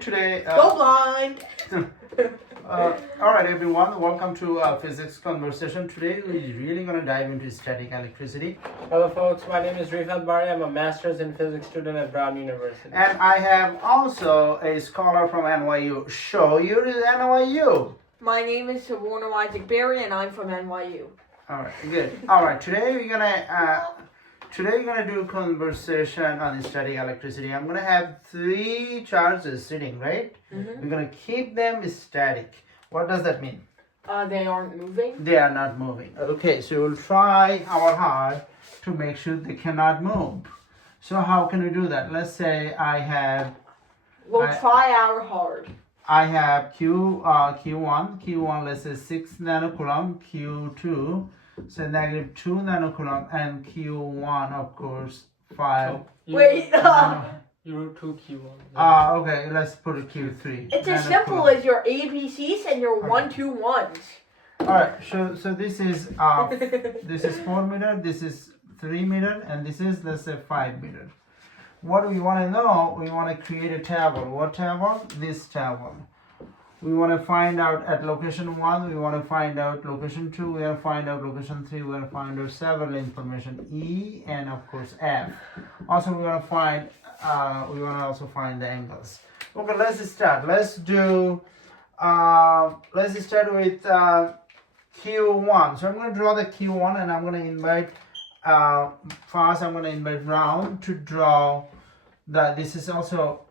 today. Go blind! All right, everyone. Welcome to physics conversation. Today, we're really going to dive into static electricity. Hello, folks. My name is Bari. I'm a master's in physics student at Brown University. And I have also a scholar from NYU. Show you to NYU. My name is Savorno Isaac Berry, and I'm from NYU. All right, good. All right, today we're gonna do conversation on static electricity. I'm gonna have 3 charges sitting, right? Mm-hmm. We're gonna keep them static. What does that mean? They aren't moving? They are not moving. Okay, so we'll try our hard to make sure they cannot move. So how can we do that? Let's say We'll try our hard. I have Q1, let's say 6 nanocoulomb, Q2, so negative 2 nanocoulomb, and Q1, of course, 5. Wait, You wrote 2 Q1. Okay, let's put a Q3. it's as simple as your ABCs and your 1, 2, 1s. Alright, so this is 4 meter, this is 3 meter, and this is, let's say, 5 meter. What we want to know, we want to create a table. What table? This table. We want to find out at location 1, we want to find out location 2, we want to find out location 3, we want to find out several information, E and of course F. Also we want to find, we want to also find the angles. Okay, let's start. Let's start with Q1. So I'm going to draw the Q1 and I'm going to invite first I'm going to invite Brown to draw this is also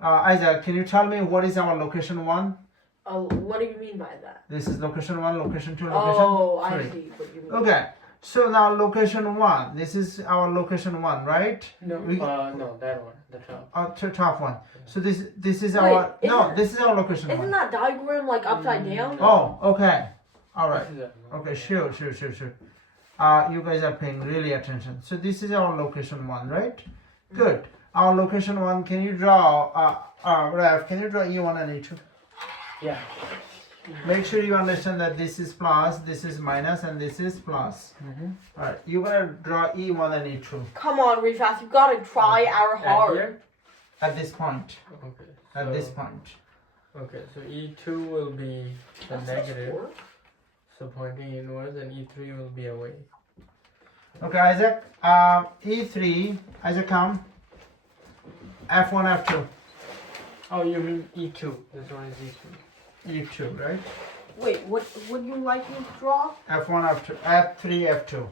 Isaac, can you tell me what is our location 1? What do you mean by that? This is location 1, location 2, location 3. I see what you mean. Okay, so now location 1, this is our location 1, right? No, no, that one, the top. Top one. So this is our, this is our location 1. Isn't that diagram like upside down? Oh, okay. Alright. This is Okay, sure. You guys are paying really attention. So this is our location 1, right? Good. Our location 1, can you draw, Raf, can you draw E1 and E2? Yeah. Make sure you understand that this is plus, this is minus, and this is plus. Alright, you're gonna draw E1 and E2. Come on, Rifas, you gotta try our hard. At this point. Okay. At this point. Okay, so E2 will be the negative, so pointing inwards, and E3 will be away. Okay, Isaac. E3, Isaac, come. F1, F2. Oh, you mean E2. This one is E2. E2, right? Wait, what would you like me to draw? F1, F2, F3, F2.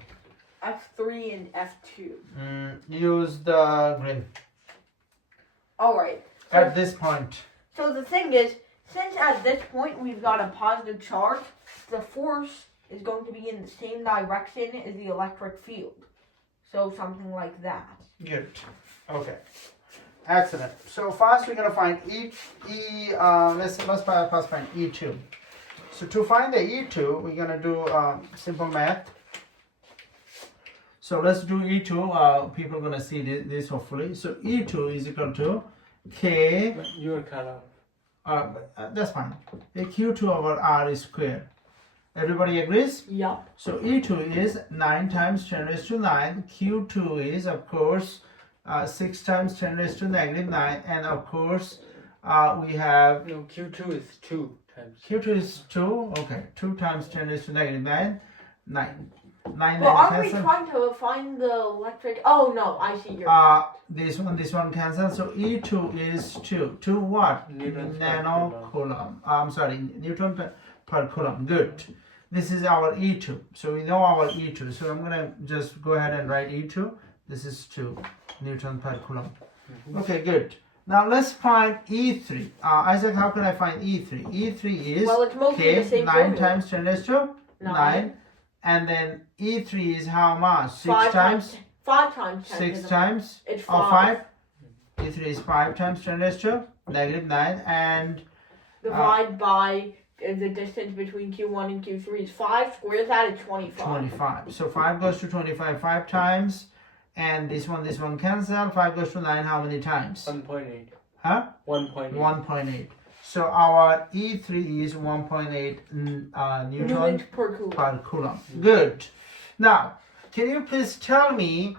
F3 and F2. Use the green. Alright. At this point. So the thing is, since at this point we've got a positive charge, the force is going to be in the same direction as the electric field. So something like that. Good. Okay. Excellent. So first we're gonna find let's first find E2. So to find the E2, we're gonna do simple math. So let's do E2. People are gonna see this hopefully. So E2 is equal to K. You are cut off. That's fine. Q2 over R squared. Everybody agrees? Yup. So E2 is 9 times 10 raised to 9. Q2 is, of course, 6 times 10 raised to negative 9. And, of course, we have... No, Q2 is 2 times. Q2 is 2. Okay. 2 times 10 raised to negative 9. 9. 9 Well, aren't we trying to find the electric... Oh, no. I see your... This one cancels. So E2 is 2. 2 what? Newtons Nanocoulomb. I'm sorry. Newton per coulomb. Good. This is our E2. So we know our E2. So I'm going to just go ahead and write E2. This is 2 Newton per coulomb. Okay, good. Now let's find E3. Isaac, how can I find E3? E3 is it's mostly the same 9 formula. times 10 raised to 9. And then E3 is how much? 6 times? 5 times 10. 6 times? It's 5. E3 is 5 times 10 raised to negative 9. And divide by... the distance between Q1 and Q3 is 5. Square that is 25. 25. So 5 goes to 25 5 times. And this one cancel. 5 goes to 9 how many times? 1.8. Huh? 1.8. 1.8. So our E3 is 1.8 Newton per coulomb. Good. Now, can you please tell me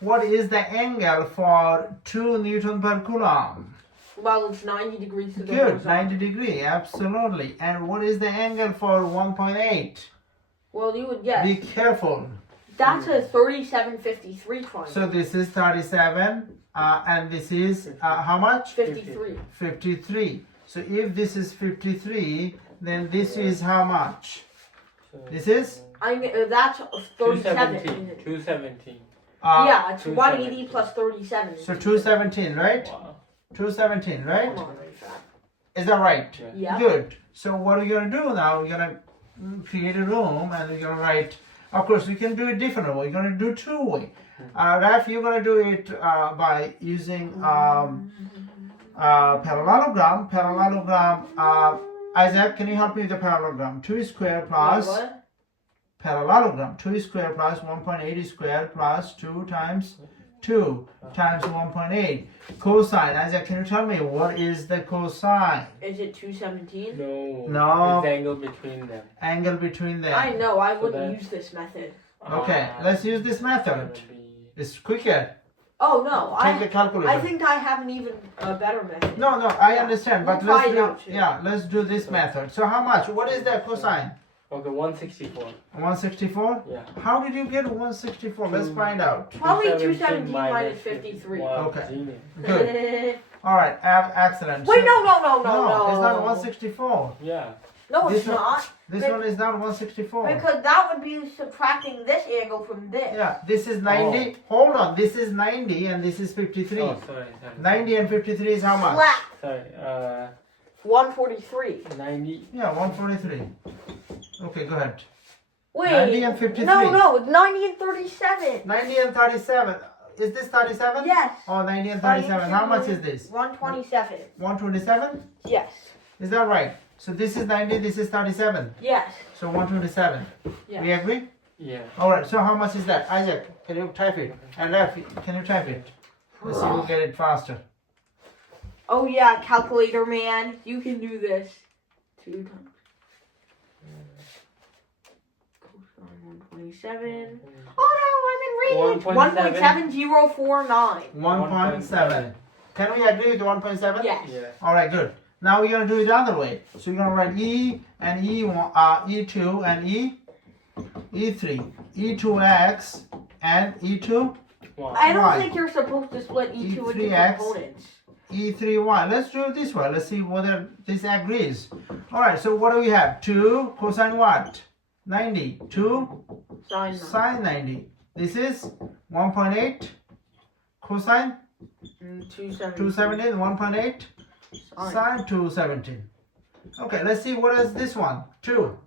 what is the angle for 2 Newton per coulomb? Well, it's 90 degrees to the Good, horizontal. 90 degree, absolutely. And what is the angle for 1.8? Well, you would guess. Be careful. That's a 3753 triangle. So this is 37, and this is how much? 53. 53. So if this is 53, then this is how much? So, This is? That's 37. 217. 217. Yeah, it's 217. 180 plus 37. So 217, right? Wow. 217, right? Come on, very fast. Is that right? Yeah. Good. So what are we going to do now? We're going to create a room and we're going to write. Of course, we can do it different way. We're going to do two way. Raf, you're going to do it by using parallelogram. Parallelogram. Isaac, can you help me with the parallelogram? 2 square plus What? parallelogram. 2 square plus 1.8 square plus 2 times 2 times 1.8. Cosine. Isaac, can you tell me what is the cosine? Is it 217? No. No. It's the angle between them. Angle between them. I know, I So wouldn't that- use this method. Okay, let's use this method. It's quicker. Oh no, Take the calculator. I think I have an even better method. No, I Yeah. understand, but We'll let's find do out soon. let's do this method. So how much? What is the cosine? Okay, 164. 164? Yeah. How did you get 164? Let's find out. Probably 217 217 minus 53. Wow, Okay. genius. Good. All right, excellent. Wait, So- no, it's not 164. Yeah. No, This it's one- not. This But- one is not 164. Because that would be subtracting this angle from this. Yeah, this is 90. Hold on, this is 90 and this is 53. Oh, sorry. 90 and 53 is how much? Slap. Sorry. 143. 90. Yeah, 143. Okay, go ahead. Wait. 90 and 53. No, it's 90 and 37. 90 and 37. Is this 37? Yes. Oh, 90 and 37. How much is this? 127. 127? Yes. Is that right? So this is 90, this is 37. Yes. So 127. Yes. We agree? Yeah. Alright, so how much is that? Isaac, can you type it? And Raf, can you type it? Let's see who get it faster. Oh yeah, calculator man, you can do this. 2 times. Cosine 127. Oh no, I'm in reading. 1.7049. 1.7. Can we agree with 1.7? Yes. Yeah. Alright, good. Now we're going to do it the other way. So you're going to write E and E1, E2 and E3. E2x and E2, Wow. I don't Why? think you're supposed to split E2 into E3x. components. E3y. Let's do it this way. Let's see whether this agrees. Alright, so what do we have? 2 cosine what? 90. 2 Sine 9. sine 90. This is 1.8 cosine 217. 217, 1.8 Sine. sine 217. Okay, let's see what is this one. 2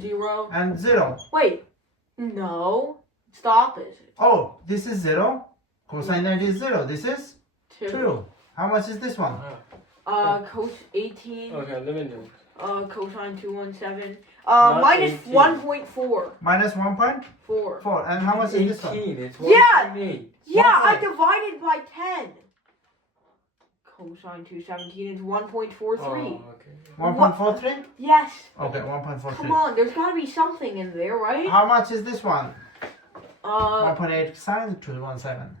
0. and 0. Wait. No. It's the opposite. Oh, this is 0. Cosine 90 is 0. This is 2. 2. How much is this one? Cos 18. Okay, let me do it. Cosine 217. Not Minus 18. 1.4. Minus 1.4. 4. And how much is this one? 18. It's Yeah! 1.8. Yeah, I 1.8. divided by 10. Cosine 217 is 1.43. Oh, okay. 1.43? Yes. Okay, Come 1.43. on, there's gotta be something in there, right? How much is this one? 1.8 sine 217.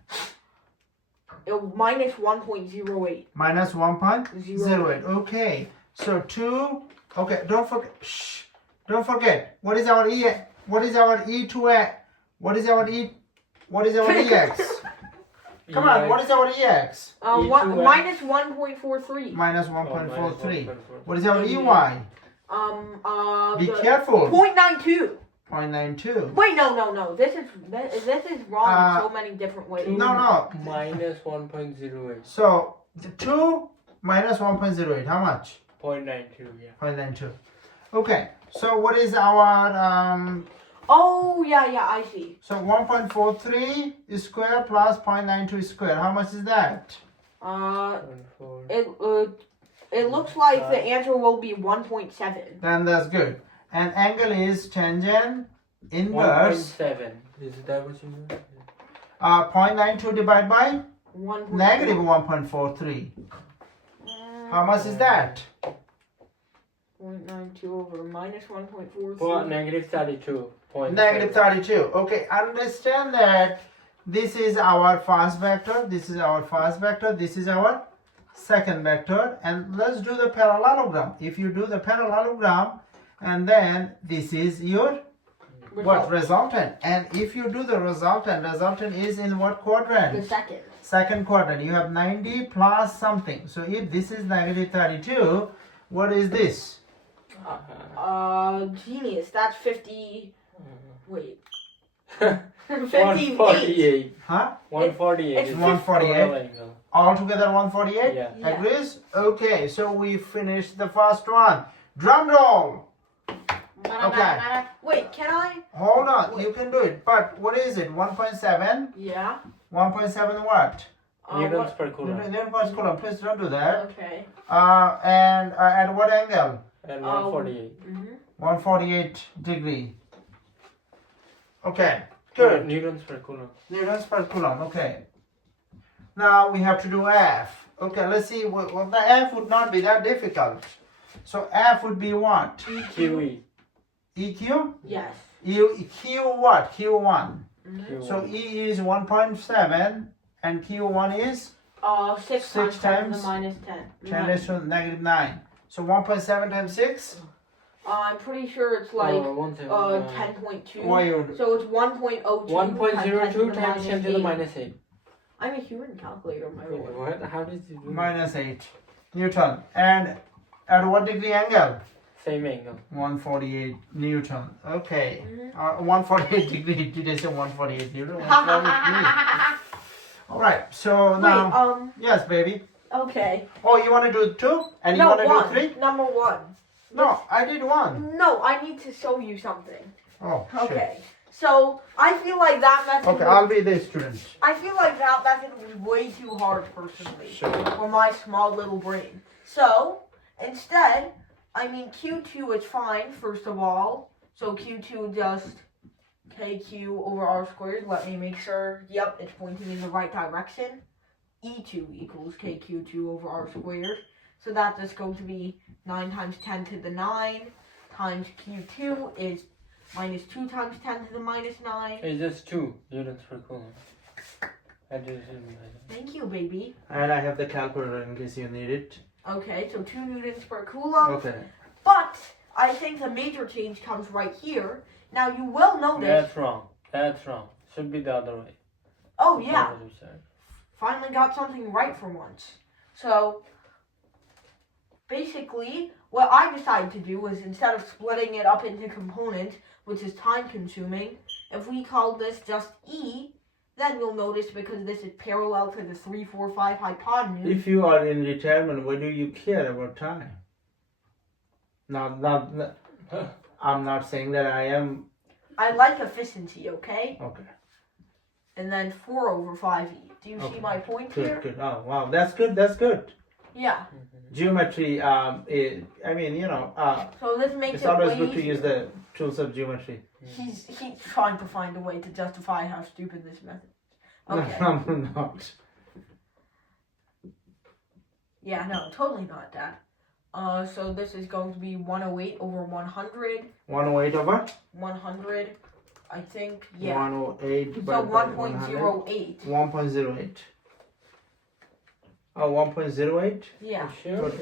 Minus 1.08. Minus 1.08. Okay. So 2. Okay, don't forget. Shh. Don't forget. What is our E? What is our E2? What is our E? What is our EX? Come on, what is our EX? E2x. Minus 1.43. Minus Oh, 1.43. -1.43. What is our EY? Be careful. 0.92. 0.92. Wait, no. This is wrong in so many different ways. No. Minus 1.08. So the 2 minus 1.08. How much? 0.92, yeah. 0.92. Okay. So what is our Oh, yeah, I see. So 1.43 square plus 0.92 square. How much is that? 0.4. It looks like the answer will be 1.7. Then that's good. And angle is tangent inverse. 1.7. Is that what you mean? 0.92 divided by 1.7. negative 1.43. How much is that? 0.92 over minus 1.43. Well, negative 32. Negative 32. Okay, understand that this is our first vector. This is our first vector. This is our second vector, and let's do the parallelogram. If you do the parallelogram, and then this is your what resultant, and if you do the resultant is in what quadrant? The second. Second quadrant. You have 90 plus something. So if this is negative 32, what is this? Genius. That's 50. Wait. 148. Huh? 148. It's is 148. total angle. Altogether 148? Yeah. Yeah. Agrees? Okay, so we finished the first one. Drum roll! Okay. Wait, can I? Hold on, you can do it. But what is it? 1.7? Yeah. 1.7 what? Newtons per coulomb. Newton per coulomb. Please don't do that. Okay. And at what angle? And 148. 148 degree. Okay, good. Newtons per coulomb. Newtons per coulomb, okay. Now we have to do F. Okay, let's see. Well, the F would not be that difficult. So F would be what? QE. EQ? Yes. Q what? Q1. Q1. So E is 1.7 and Q1 is 6 Six times 10 to times the minus 10. 10 raised to negative 9. So 1.7 times 6? I'm pretty sure it's like 10.2. 10.2. Why you? So it's 1.02. 1.02 times 10 to the minus 8. I'm a human calculator, my Wait, lord. what? How did you do Minus 8 Newton. And at what degree angle? that? Same angle. 148 Newton. Okay. 148 degree. Did I say 148 Newton? 148. Alright, so now. Wait, Yes, baby. okay. Oh, you want to do 2? And you No, want to one. do 3? Number 1. No, I did 1. No, I need to show you something. Oh, shit. Okay. So, I feel like that method Okay, I'll be the student. I feel like that method would be way too hard personally Sure. for my small little brain. So, instead, I mean Q2 is fine, first of all. So Q2 just KQ over R squared. Let me make sure, yep, it's pointing in the right direction. E2 equals KQ2 over R squared. So that's just going to be 9 times 10 to the 9 times Q2 is minus 2 times 10 to the minus 9. It's just 2 newtons per coulomb. I just didn't realize. Thank you, baby. And I have the calculator in case you need it. Okay, so 2 newtons per coulomb. Okay. But I think the major change comes right here. Now you will notice. That's wrong. That's wrong. Should be the other way. Oh yeah, Positive side. finally got something right for once. So basically, what I decided to do was instead of splitting it up into components, which is time consuming, if we call this just E, then you'll notice because this is parallel to the 3, 4, 5 hypotenuse. If you are in retirement, why do you care about time? Not I'm not saying that I am. I like efficiency, okay? Okay. And then 4 over 5E. Do you see Okay. my point Good, here? good. Oh, wow. That's good. That's good. Yeah. Geometry, I mean, So this makes it's it always way good to easier. use the tools of geometry. He's trying to find a way to justify how stupid this method is. Okay. No, I'm not. Yeah, no, totally not, Dad. So this is going to be 108 over 100. 108 over? 100, I think. Yeah. 108 So divided by 100. 1.08. 1.08. Oh, 1.08? Yeah. Sure. But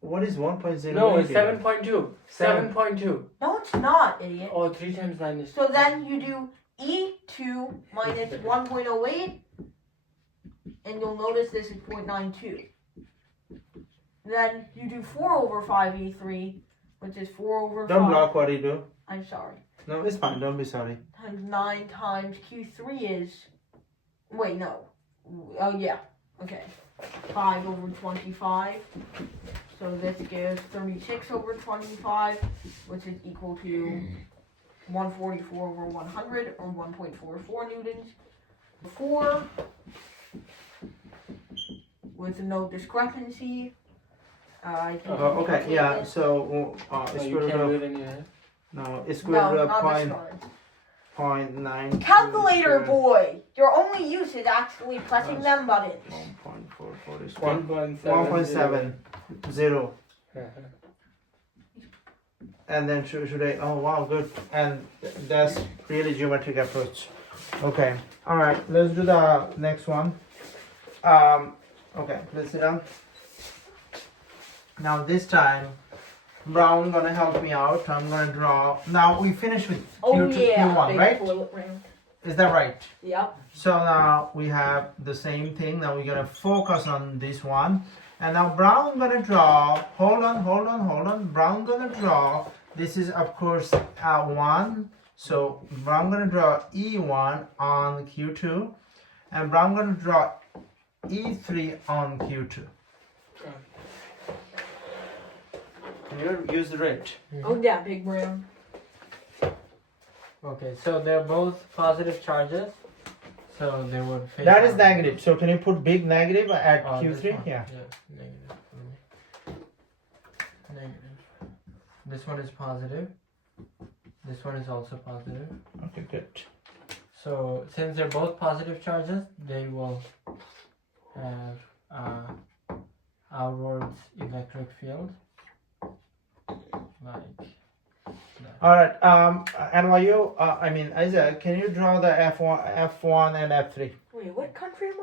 what is 1.08? No, it's 7.2. Seven. 7.2. No, it's not, idiot. Oh, 3 times 9 is. So then you do E2 minus 1.08, and you'll notice this is 0.92. Then you do 4 over 5E3, which is 4 over 5. Don't block what you do. I'm sorry. No, it's fine. Don't be sorry. Times 9 times Q3 is. Wait, no. Oh, yeah. Okay. 5 over 25. So this gives 36 over 25, which is equal to 144 over 100, or 1.44 newtons. 4 with no discrepancy. Okay, yeah, so Oh, square you root can't do of, it in your head? no, it's square No, root of not this point, one. 0.9. Calculator boy! Your only use is actually pressing them buttons. 1.44 is 1.7. 1.70. And then should I, oh wow, good. And that's really geometric approach. Okay, alright, let's do the next one. Okay, please sit down. Now this time, Brown gonna help me out. I'm gonna draw. Now we finish with Q1, big right? toilet round. Is that right? Yep. So now we have the same thing. Now we're gonna focus on this one. And now Brown gonna draw. Hold on. Brown gonna draw. This is of course 1. So Brown gonna draw E1 on Q2, and Brown gonna draw E3 on Q2. Can you use the red? Oh yeah, big round. Okay, so they're both positive charges. So they would face That is out. negative. So can you put big negative at Oh, this Q3? one. Yeah. Negative. Negative. This one is positive. This one is also positive. Okay, good. So since they're both positive charges, they will have outwards electric field like that. All right. NYU. I mean Isaac. Can you draw the F1 and F3? Wait, what country am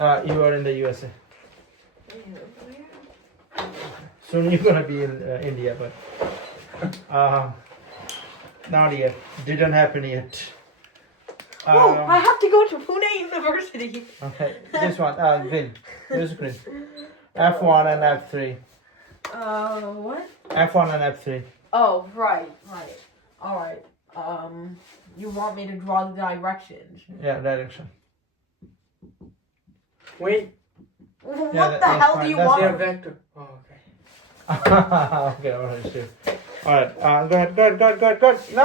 I You are in the USA. in? Soon you're gonna be in India, but not yet. Didn't happen yet. Oh, I have to go to Pune University. Okay, this one. Green. Use green. F1 and F3. What? F1 and F3. Oh, right. All right. You want me to draw the directions? Yeah, direction. Wait, What Yeah, the hell fine. do you That's want? they're vector. Oh, okay. Okay, alright, sure. Alright, go ahead. No.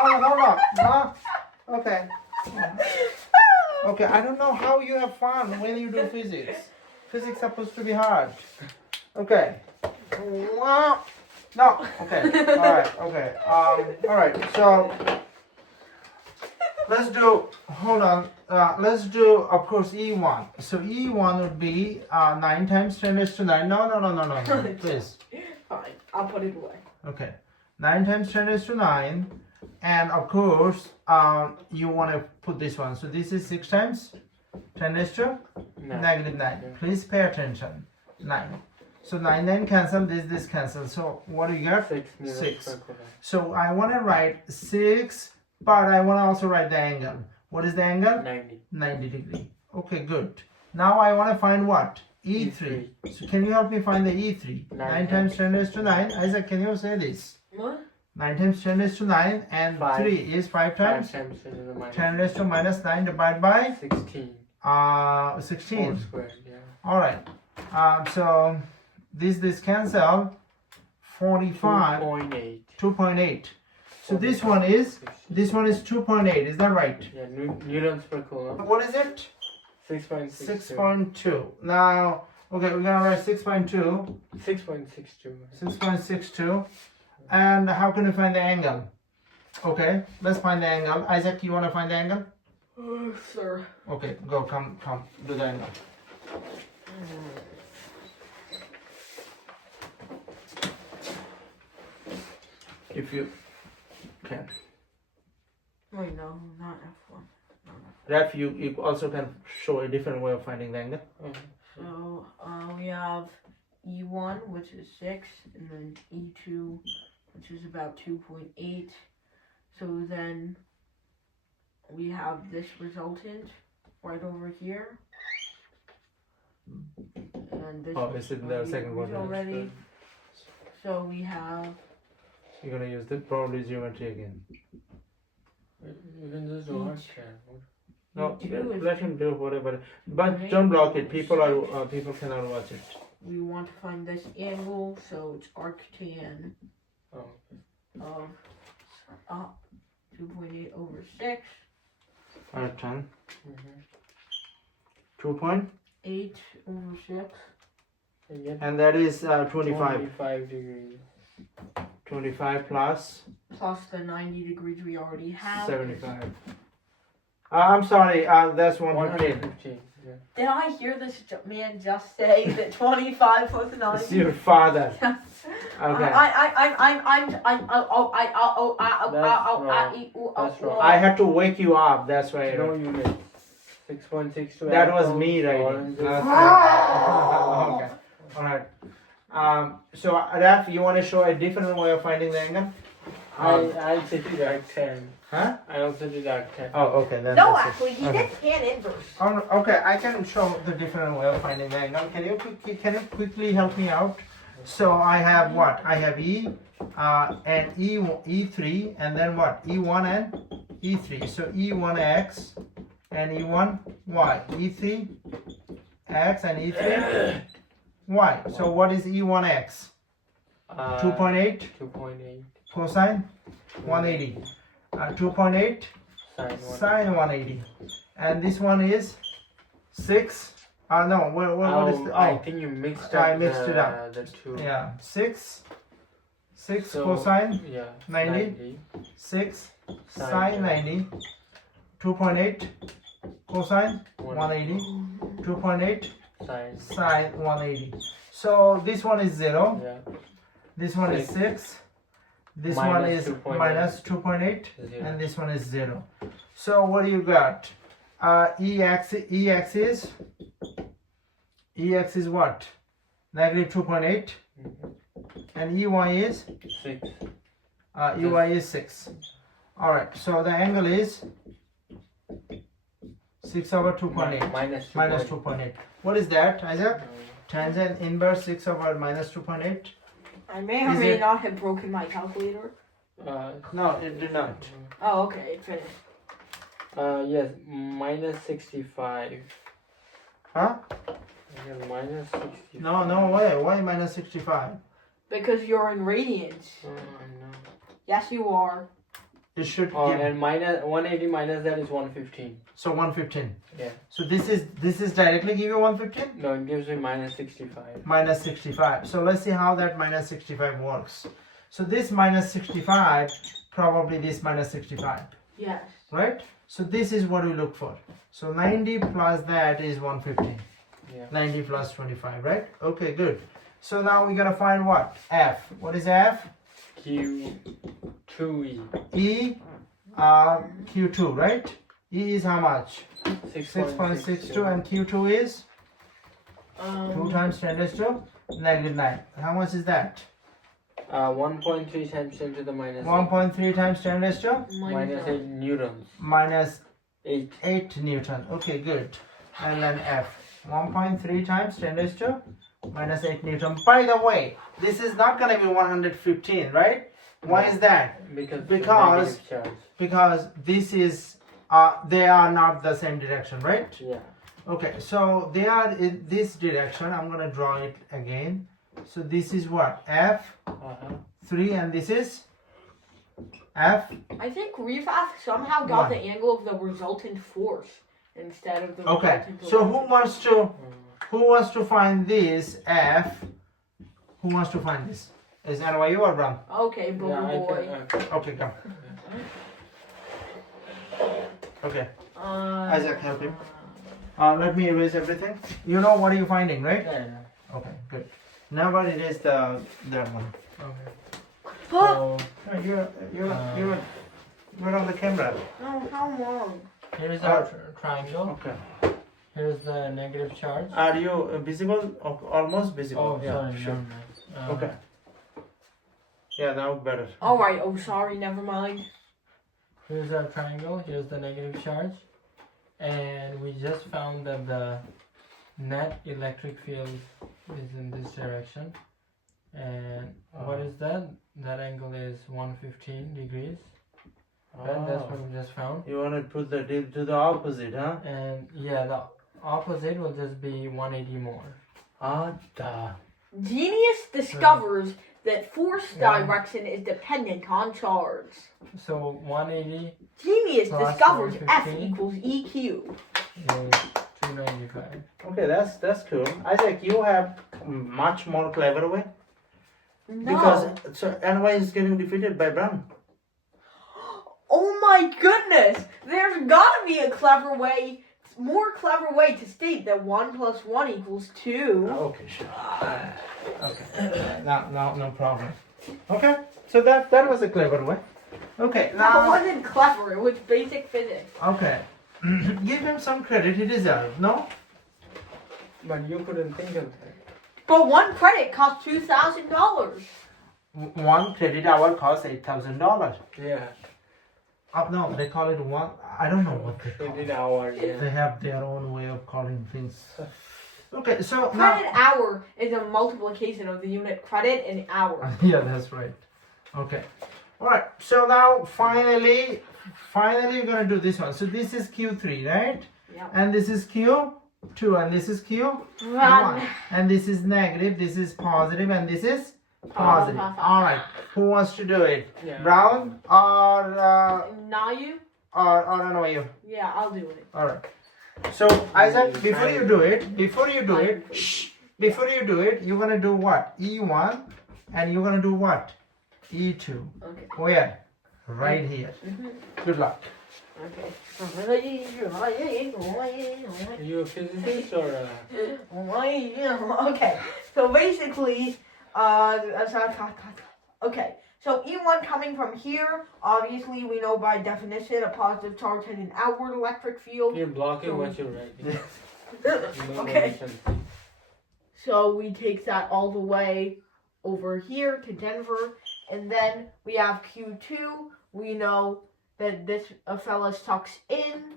Hold on. No. Okay. Okay, I don't know how you have fun when you do physics. Physics is supposed to be hard. Okay. No. Okay. Alright. Okay. Alright. So let's do. Hold on. Let's do, of course, E1. So E1 would be 9 times 10 raised to 9. No. Please. Fine, I'll put it away. Okay. 9 times 10 raised to 9. And of course, you want to put this one. So this is 6 times 10 raised to negative 9. Please pay attention. 9. So 9 cancel. This cancel. So what do you get? 6. So I want to write 6, but I want to also write the angle. What is the angle? 90 degree. Okay, good. Now I want to find what? E3. So can you help me find the E3? 9 times 10 raised to 9. Isaac, can you say this? What? 9 times 10 raised to 9 and 3 is 5 times 10 raised to minus 9 divided by 16. 16. 4 squared, yeah. Alright. So this cancel. 45. 2.8. 2.8. So this one is 2.8. Is that right? Yeah, newtons per coulomb. What is it? 6.62. 6.2. Now, okay, we're gonna write 6.2. 6.62. 6.62. And how can we find the angle? Okay, let's find the angle. Isaac, you wanna find the angle? Sir. Okay, go, come, do the angle. If you can. Wait, no, not F1. Ref, you also can show a different way of finding the angle. So, we have E1, which is 6, and then E2, which is about 2.8. So then we have this resultant right over here. And this Oh, it's in the second one. already. So we have You're gonna use the probably geometry again. You can just do art share. No, E2 let him do whatever. But don't block it. People cannot watch it. we want to find this angle, so it's arctan Oh. of 2.8 over 6. Alright, 10. Mm-hmm. 8 over 6. And that is 25. 25 degrees. 25 plus Plus the 90 degrees we already have. 75. I'm sorry, that's 115. 115. Yeah. Did I hear this man just say that 25 plus 90? It's your father. Okay. That's wrong. I had to wake you up, that's why. No units. 6.62. That was apples, me writing. oranges. Okay. All right. So Raf, you want to show a different way of finding the angle? I also did arc10. Huh? I also did arc10. Oh, okay. Then No, that's it. actually, he Okay. did tan inverse. Okay, I can show the different way of finding the angle. Can you quickly help me out? So I have what? I have E and E3 and then what? E1 and E3. So E1x and E1y. E3 x and E3 y. So what is E1x? 2.8 2.8. cosine 180. 2.8 sine 180. And this one is 6. No, what is the, I think you mixed up. I mixed it up. The two. Yeah, 6 So, cosine Yeah. 90. 6 sine 90. 2.8 cosine 180. 2.8 Sine. sine 180. So this one is 0. Yeah. This one is 6. This Minus one is 2.8. minus 2.8. Zero. And this one is 0. So what do you got? Ex is what? Negative 2.8. And EY is 6. EY is 6. Alright, so the angle is 6 over 2.8 Minus 2.8. minus 2.8. What is that, Isaac? No. Tangent inverse 6 over minus 2.8? I may or Is may it- not have broken my calculator. No, it did not. Oh, okay, it finished. Yes, minus 65. Huh? Yeah, minus 65. No way. Why minus 65? Because you're in radians. Oh, I know. Yes, you are. It should Oh, give. and minus 180 minus that is 115. So 115. Yeah. So this is directly give you 115? No, it gives me minus 65. Minus 65. So let's see how that minus 65 works. So this minus 65, probably this minus 65, Yes. right? So this is what we look for. So 90 plus that is 115. Yeah. 90 plus 25, right? Okay, good. So now we're gonna find what? F. What is F? Q2E. E, Q2, right? E is how much? 6.62 and Q2 is 2 times 10 raised to negative 9. How much is that? 1.3 times 10 to the minus 1.3 times 10 raised to minus 8 newtons. minus 8. 8 Newton. Okay, good. And then F. 1.3 times 10 raised to minus 8 Newton. By the way, this is not going to be 115, right? Why is that? Because Because- negative charge. Because this is, they are not the same direction, right? Yeah. Okay, so they are in this direction. I'm going to draw it again. So this is what? F, 3, and this is F. I think Rifat somehow got One. the angle of the resultant force instead of the Okay, resultant so velocity. who wants to find this F? Who wants to find this? Is NYU or Bram? Okay, blue Yeah, I boy. can. Okay, go. Okay, Uh, Isaac, help him. Let me erase everything. You know what are you finding, right? Yeah. Okay, good. Now what it is the that one. Okay. Huh? So Oh, you're on the camera. No, how long? here's our triangle. Okay. Here's the negative charge. Are you visible? Almost visible. Oh, yeah, sorry. sure. Never mind. Okay. Yeah, now better. Alright, oh sorry, never mind. Here's our triangle. Here's the negative charge, and we just found that the net electric field is in this direction. And what is that? That angle is 115 degrees. Right? That's what we just found. You want to put the to the opposite, huh? And yeah, the opposite will just be 180 more. Duh. Genius discovers that force Yeah. direction is dependent on charge. So 180 Genius Plus discovers F 115. equals EQ. is 295. Okay, that's cool. Isaac, you have much more clever way No. because so NY is getting defeated by Brown. Oh my goodness! There's gotta be a clever way, more clever way to state that 1 plus 1 equals 2. Okay, sure. Okay, no problem. Okay, so that was a clever way. Okay, That now wasn't clever, it was basic physics. okay, Give him some credit he deserves, no? But you couldn't think of that. But one credit costs $2,000. One credit hour costs $8,000. Yeah. No, they call it one. I don't know what they call Credit it. hour, yeah. They have their own way of calling things. Okay, so now. Credit hour is a multiplication of the unit credit and hour. Yeah, that's right. Okay. All right. So now finally, you're gonna do this one. So this is Q3, right? Yeah. And this is Q2, and this is Q1, and this is negative. This is positive, and this is positive. All right. Who wants to do it? Yeah. Brown or Now you? or no you? Yeah, I'll do it. All right. So Isaac, before you do it, you're gonna do what? E1, and you're gonna do what? E2. Okay. Where? Right here. Good luck. Okay. Are you a physicist or a... Okay. So basically, okay. So E1 coming from here, obviously we know by definition a positive charge has an outward electric field. You're blocking what you're writing. Okay. So we take that all the way over here to Denver, and then we have Q2. We know that this fella sucks in,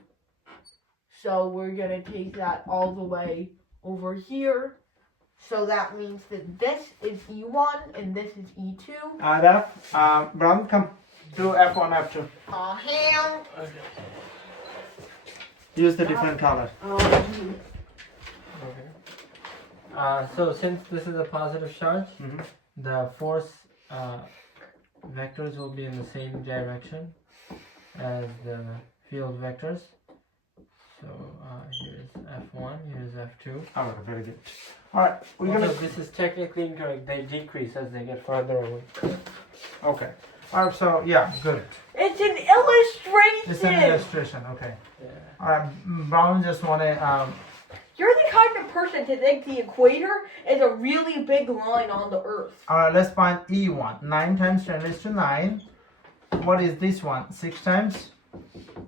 so we're gonna take that all the way over here. So that means that this is E1 and this is E2. Ada, Brown, come do F1, F2. Hell. Okay. Use the different color. Okay. So since this is a positive charge, the force vectors will be in the same direction as the field vectors. So here's F1, here's F2. All right, very good. All right, we're gonna. This is technically incorrect. They decrease as they get farther away. Okay. All right, so yeah, good. It's an illustration. It's an illustration. Okay. Yeah. All right, Brown just wanna. You're the kind of person to think the equator is a really big line on the Earth. All right, let's find E1. 9 times 10 raised to 9. What is this one? 6 times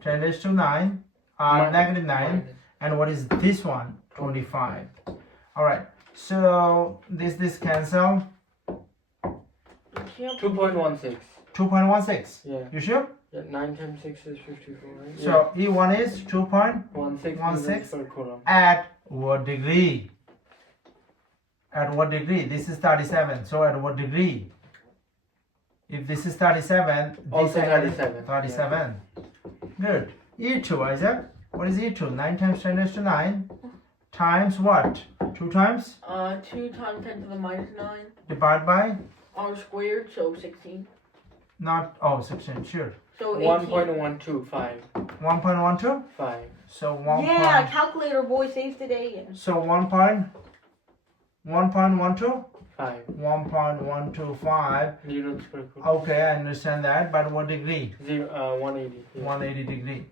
10 raised to 9. Negative 9. And what is this one? 25. All right. So this cancel. 2.16. 2.16. Yeah. You sure? Yeah. 9 times 6 is 54, right? So E1 is 2.16 16 per coulomb. at what degree? At what degree? This is 37. So at what degree? If this is 37, Also this 37. 37. Good. E2, Isaac. What is E2? 9 times 10 raised to 9 times what? 2 times? 2 times 10 to the minus 9. Divide by? R squared, so 16. Not, oh, 16, sure. So 18. 1.125. 1.12? 5. So 1. Yeah, calculator boy saves the day. So 1.12? 5. 1.125. Units per coulomb. Okay, I understand that, but what degree? 180. Yeah. 180 degree.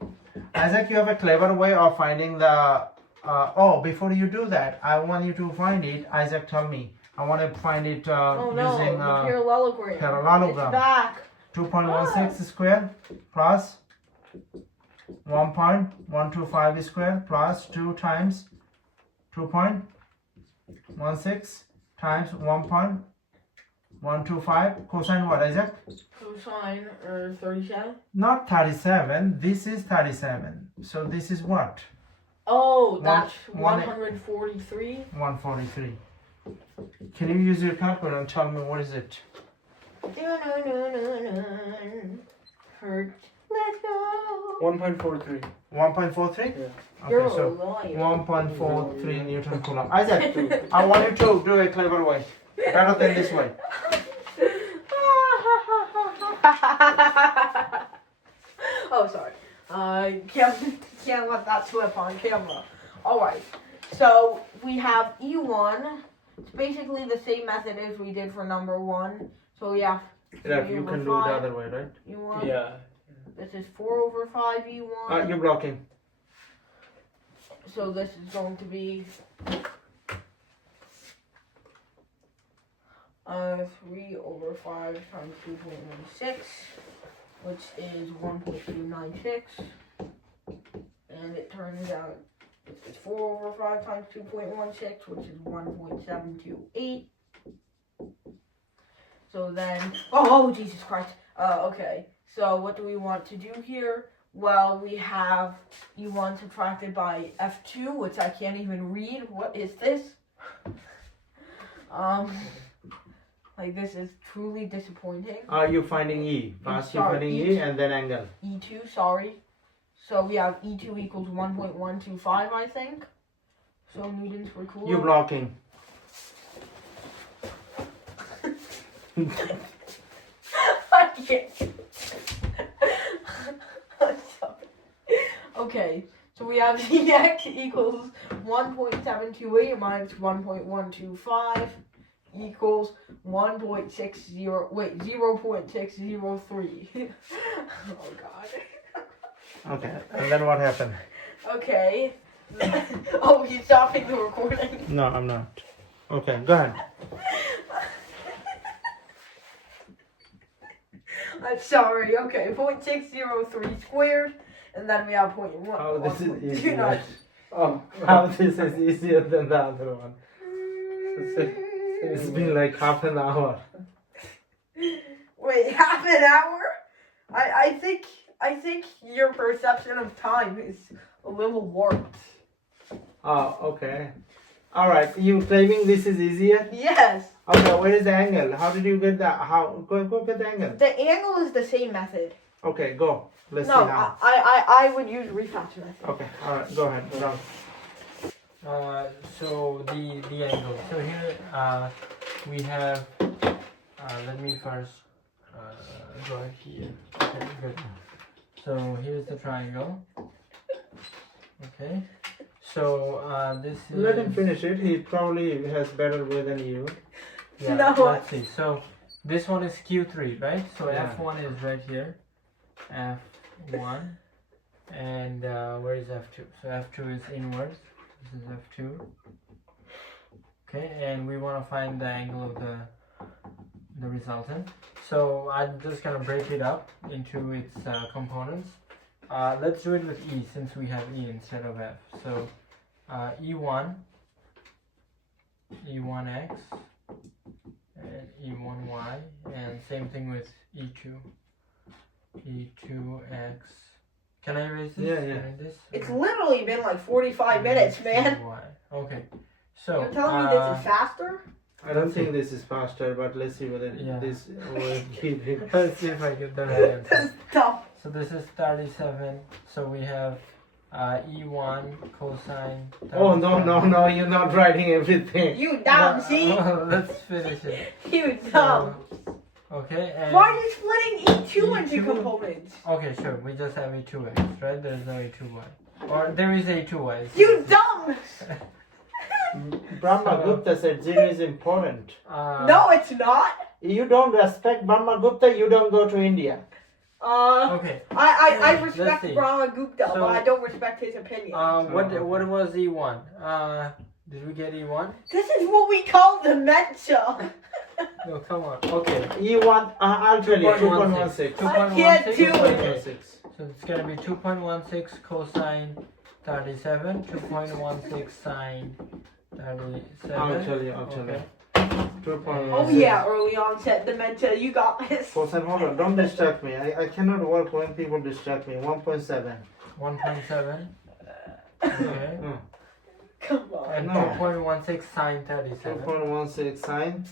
Isaac, you have a clever way of finding the. Before you do that, I want you to find it. Isaac, tell me. I want to find it using the parallelogram. parallelogram. It's back. 2.16 square plus 1.125 square plus 2 times 2.16 times 1.125. Cosine what, Isaac? Cosine 37. Not 37. This is 37. So this is what? Oh, that's 143. 143. 143. Can you use your calculator and tell me what is it? Hurt. Let's go. 1.43. 1.43? Yeah. You're Okay, so a liar. 1.43 Newton Coulomb. Isaac, I want you to do a clever way. Better than this way. Oh, sorry. Can't let that slip on camera. Alright, so we have E1. It's basically the same method as we did for number 1. So we have Yeah, you can do it the other way, right? E1. Yeah. This is 4 over 5 E1. You're blocking. So this is going to be 3 over 5 times 2.16, which is 1.296. And it turns out it's 4 over 5 times 2.16, which is 1.728. So then, oh Jesus Christ. Okay, so what do we want to do here? Well, we have E1 subtracted by F2, which I can't even read. What is this? Like, this is truly disappointing. Are you finding E? First you're finding E and then angle. E2, sorry. So we have E2 equals 1.125, I think. So newtons per coulomb. You blocking. I can't. I'm sorry. Okay, so we have Ex equals 1.728 minus 1.125 equals 0.603. Oh god. Okay, and then what happened? Okay. Oh, he's stopping the recording. No, I'm not. Okay, go ahead. I'm sorry. Okay, 0.603 squared, and then we have 0.1. Oh, this is 1.29. easier. Oh, how this is easier than the other one. It's been like half an hour. Wait, half an hour? I think your perception of time is a little warped. Oh, okay. Alright, you claiming this is easier? Yes. Okay, where is the angle? How did you get that? Go get the angle. The angle is the same method. Okay, go. Let's No, see how. I would use refactor method. Okay, alright, go ahead. Go down. So the angle. So here we have. Let me first draw it here. Okay, good. So here's the triangle. Okay. So this is. Let him finish it. He probably has better way than you. Yeah. No. Let's see. So this one is Q3, right? So Yeah. F1 is right here. F1, and where is F2? So F2 is inwards. This is F2. Okay, and we want to find the angle of the resultant. So I'm just gonna break it up into its components. Let's do it with E since we have E instead of F. So E1, E1x, and E1y, and same thing with E2. E2x. Can I erase this? Yeah, yeah. Can I erase this? It's literally been like 45 minutes, man. Y. Okay. So You're telling me this is faster? I don't think this is faster, but let's see whether Yeah. this will keep it. let's see if I get the right answer. That's tough. So this is 37. So we have E1 cosine. 37. Oh, no, you're not writing everything. You dumb, see? Let's finish it. You dumb. Okay. And Why are you splitting E2 into E2? components? okay, sure. We just have E2x, right? There's no E2y. Or there is A2y. You dumb! Brahma Gupta said 0 is important. No, it's not. You don't respect Brahma Gupta, you don't go to India. Okay. I Let's respect see. Brahma Gupta, So- but I don't respect his opinion. What was E1? Did we get E1? This is what we call dementia. No, come on. Okay. E1, I'll tell you, 2.16. 2.16. I can't do it. 2.16. So it's gonna be 2.16 cosine 37, 2.16 sine 37. I'll tell you. Okay. 2.16. Oh yeah, early onset dementia. You got this. Cosine, hold on, don't distract me. I cannot work when people distract me. 1.7. 1.7. Okay. Come on. And No. 2.16 sine 37. 2.16 sine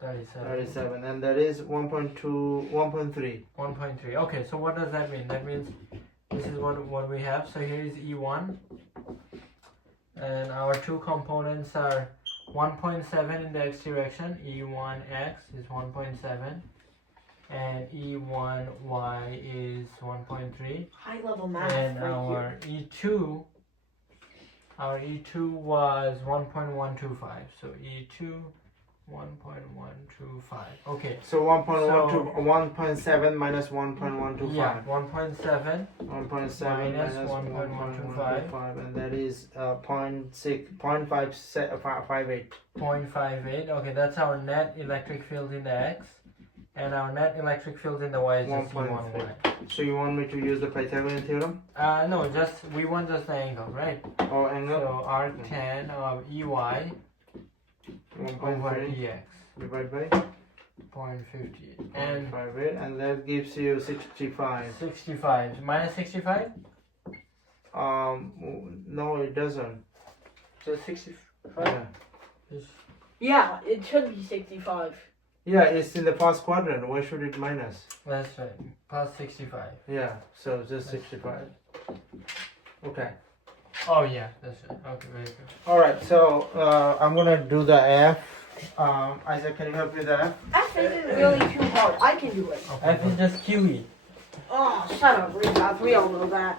37. 37. And that is 1.2, 1.3. 1.3. Okay, so what does that mean? That means this is what we have. So here is E1. And our two components are 1.7 in the x direction. E1x is 1.7. And E1y is 1.3. High level math. And right our E2 was 1.125. So E2 1.125. Okay. So 1.1 So- to 1.7 minus 1.125. Yeah, 1.7 1.7 minus minus 1.125. 1.125, and that is 0.58. 0.58. Okay, that's our net electric field in the x. And our net electric field in the Y is just E1 1.4. Y. So you want me to use the Pythagorean theorem? No, we want just the angle, right? Or angle? So arctan of EY over 1.3 EX. divided by 0.50. And 0.58, and that gives you 65. 65. Minus 65? No, it doesn't. Just 65? Yeah. Yeah, it should be 65. Yeah, it's in the first quadrant. Why should it minus? That's right. Plus 65. Yeah, so just 65. Okay. Oh yeah, that's right. Okay, very good. Alright, so I'm gonna do the F. Isaac, can you help me with the F? F isn't really too hard. I can do it. F is just QE. Oh, shut up, Rita. We all know that.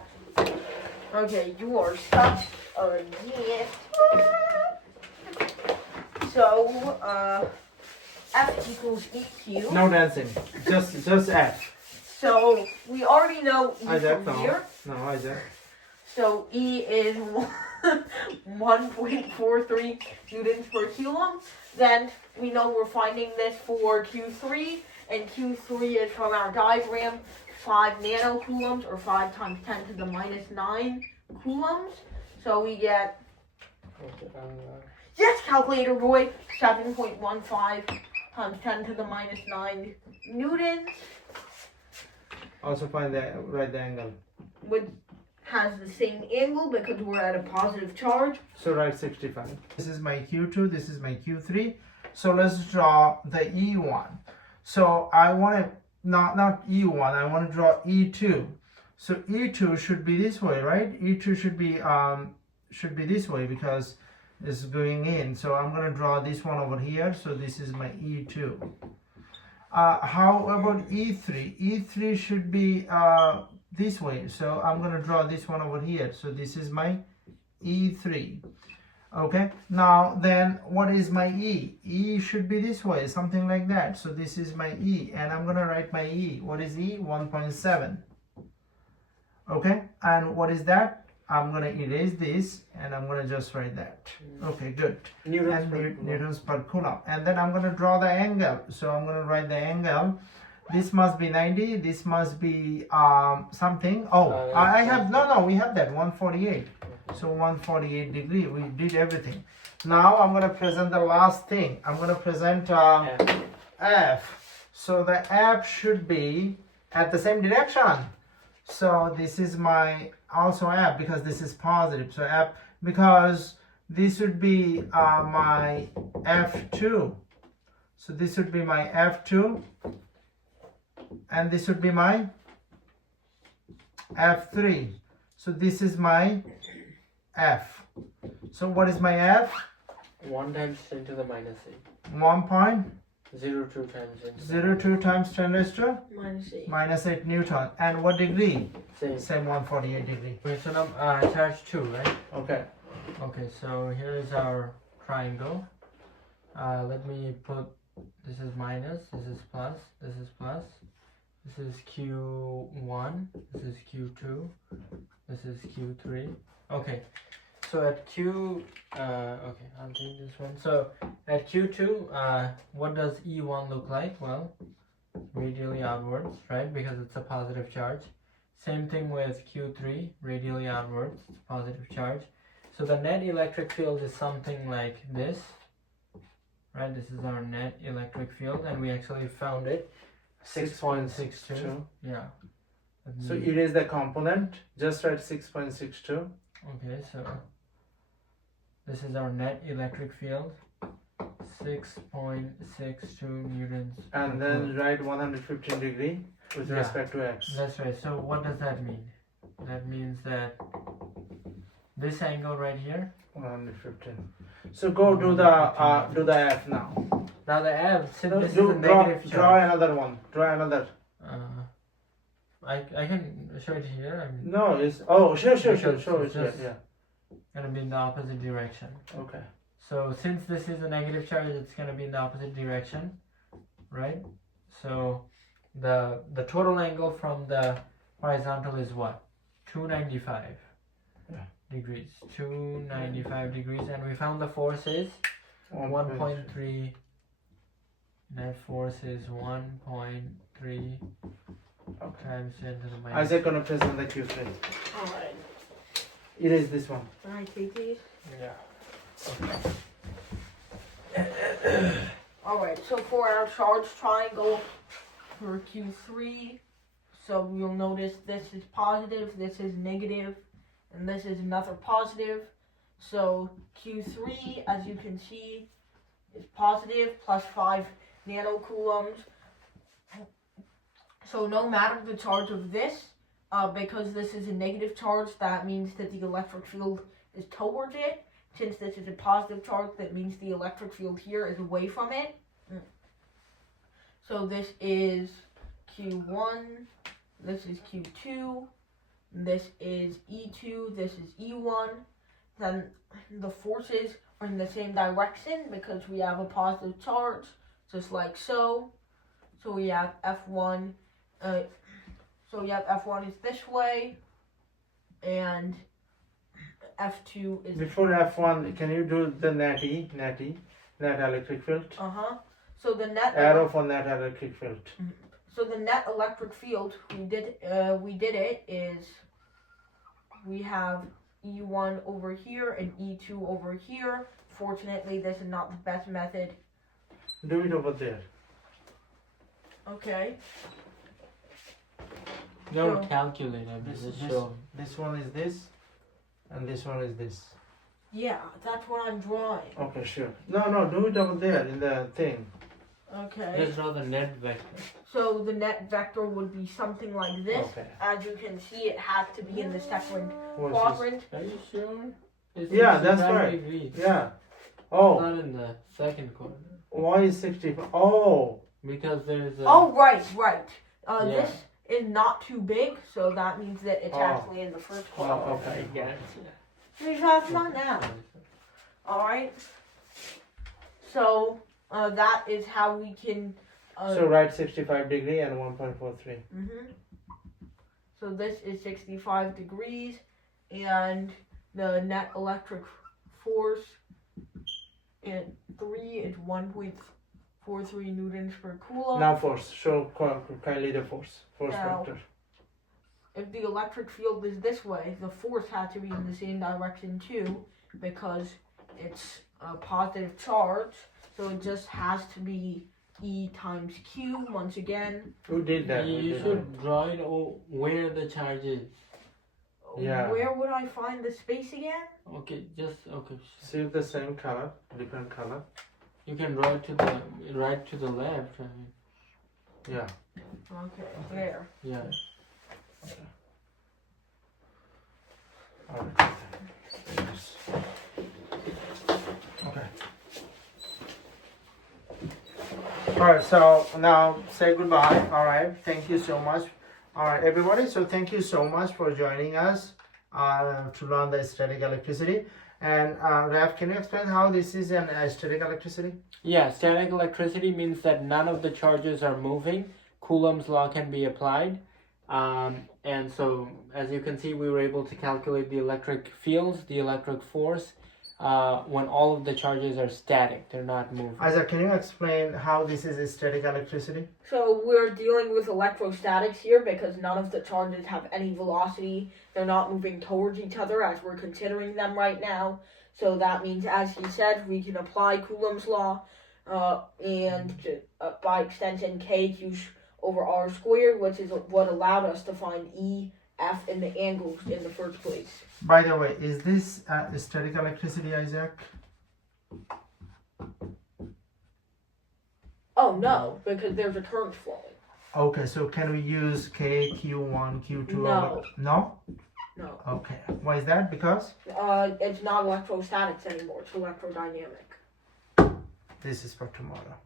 Okay, you are such a genius. So, F equals EQ. No dancing. Just F. So, we already know E Isaac, from no. here. No, Isaac. So, E is 1.43 newtons per coulomb. Then, we know we're finding this for Q3. And Q3 is from our diagram 5 nanocoulombs, or 5 times 10 to the minus 9 coulombs. So, we get, yes, calculator boy, 7.15 times 10 to the minus 9 newtons, Also find the right angle. which has the same angle because we're at a positive charge. So write 65. This is my Q2, this is my Q3. So let's draw the E1. So I want to, not E1, I want to draw E2. So E2 should be this way, right? E2 should be this way because it's going in. So I'm going to draw this one over here. So this is my E2. How about E3? E3 should be this way. So I'm going to draw this one over here. So this is my E3. Okay, now then what is my E? E should be this way, something like that. So this is my E, and I'm going to write my E. What is E? 1.7. Okay, and what is that? I'm going to erase this, and I'm going to just write that. Okay, good. Newtons per coulomb. And then I'm going to draw the angle. So I'm going to write the angle. This must be 90. This must be something. Oh, I have, no, we have that, 148. So 148 degree. We did everything. Now I'm going to present the last thing. I'm going to present F. So the F should be at the same direction. So this is my also F because this is positive. So F, because this would be my F2. So this would be my F2. And this would be my F3. So this is my F. So what is my F? 1 times 10 to the minus 8. 1.02 times 10 times 10 raised to Minus 8. -8 Newton. And what degree? Same. Same 148 degree. Okay, so now charge 2, right? Okay. Okay, so here is our triangle. Let me put, this is minus, this is plus, this is plus. This is Q1, this is Q2, this is Q3. Okay, so at Q, okay, I'll take this one. So at Q2, what does E1 look like? Well, radially outwards, right? Because it's a positive charge. Same thing with Q3, radially outwards, it's a positive charge. So the net electric field is something like this, right? This is our net electric field, and we actually found it. 6.62. Yeah. So it is the component. Just write 6.62. Okay, so this is our net electric field. 6.62 newtons. And then write 115 degree with respect to X. That's right. So what does that mean? That means that this angle right here. 115. So go do the F now. Now the F, since this is a Draw negative charge. another one. Draw another. I can show it here. I mean, No, it's sure. Because Show it. it's just- Yeah. gonna be in the opposite direction. Okay. So since this is a negative charge, it's gonna be in the opposite direction, right? So the total angle from the horizontal is what? 295 degrees. 295 degrees, and we found the force is 1.3 Net force is 1.3 Okay. times 10 to the minus. Isaac gonna present the Q3. Alright. It is this one. Can I take these? Yeah. Alright, so for our charge triangle for Q3, so you'll notice this is positive, this is negative, and this is another positive. So Q3, as you can see, is positive plus 5 nanocoulombs. So no matter the charge of this, because this is a negative charge, that means that the electric field is towards it. Since this is a positive charge, that means the electric field here is away from it. So this is Q1, this is Q2, this is E2, this is E1. Then the forces are in the same direction because we have a positive charge, just like so. So we have F1, F1 is this way, and F2 is... Before F1, can you do the net electric field? So the net... Arrow for net electric field. So the net electric field, we did it is, we have E1 over here and E2 over here. Fortunately, this is not the best method. Do it over there. Okay. Don't calculate it, just show. This one is this, and this one is this. Yeah, that's what I'm drawing. Okay, sure. No, do it over there in the thing. Okay. Just draw the net vector. So the net vector would be something like this. Okay. As you can see, it has to be in the second What's quadrant. Are you sure? It's Yeah, that's 65 right. degrees. Yeah. It's Oh, not in the second quadrant. why is 65? Oh. Because there's a... Oh, right. Yeah. This is not too big, so that means that it's Oh. actually in the first quadrant. Oh, okay. Yeah. We have not now. Alright. So, that is how we can... So write 65 degree and 1.43. So this is 65 degrees, and the net electric force in 3 is 1.43 newtons per coulomb. Now force. Show kindly the force. Force Now, vector. if the electric field is this way, the force has to be in the same direction too, because it's a positive charge. So it just has to be E times Q once again. Who did that? You should draw it where the charge is. Yeah. Where would I find the space again? Okay. See the same color, different color. You can draw it to the right to the left. I mean. Yeah. Okay, there. Yeah. Alright. Okay. Alright, so now say goodbye. Alright, thank you so much. Alright, everybody, so thank you so much for joining us to learn the static electricity. And Raf, can you explain how this is an static electricity? Yeah, static electricity means that none of the charges are moving. Coulomb's law can be applied. And so, as you can see, we were able to calculate the electric fields, the electric force, when all of the charges are static, they're not moving. Isaac, can you explain how this is a static electricity? So we're dealing with electrostatics here because none of the charges have any velocity. They're not moving towards each other as we're considering them right now. So that means, as he said, we can apply Coulomb's law and by extension K over R squared, which is what allowed us to find E, F, and the angles in the first place. By the way, is this static electricity, Isaac? Oh no, because there's a current flowing. Okay, so can we use K, Q1, Q2? No. No? No. Okay. Why is that? Because? It's not electrostatics anymore, it's electrodynamic. This is for tomorrow.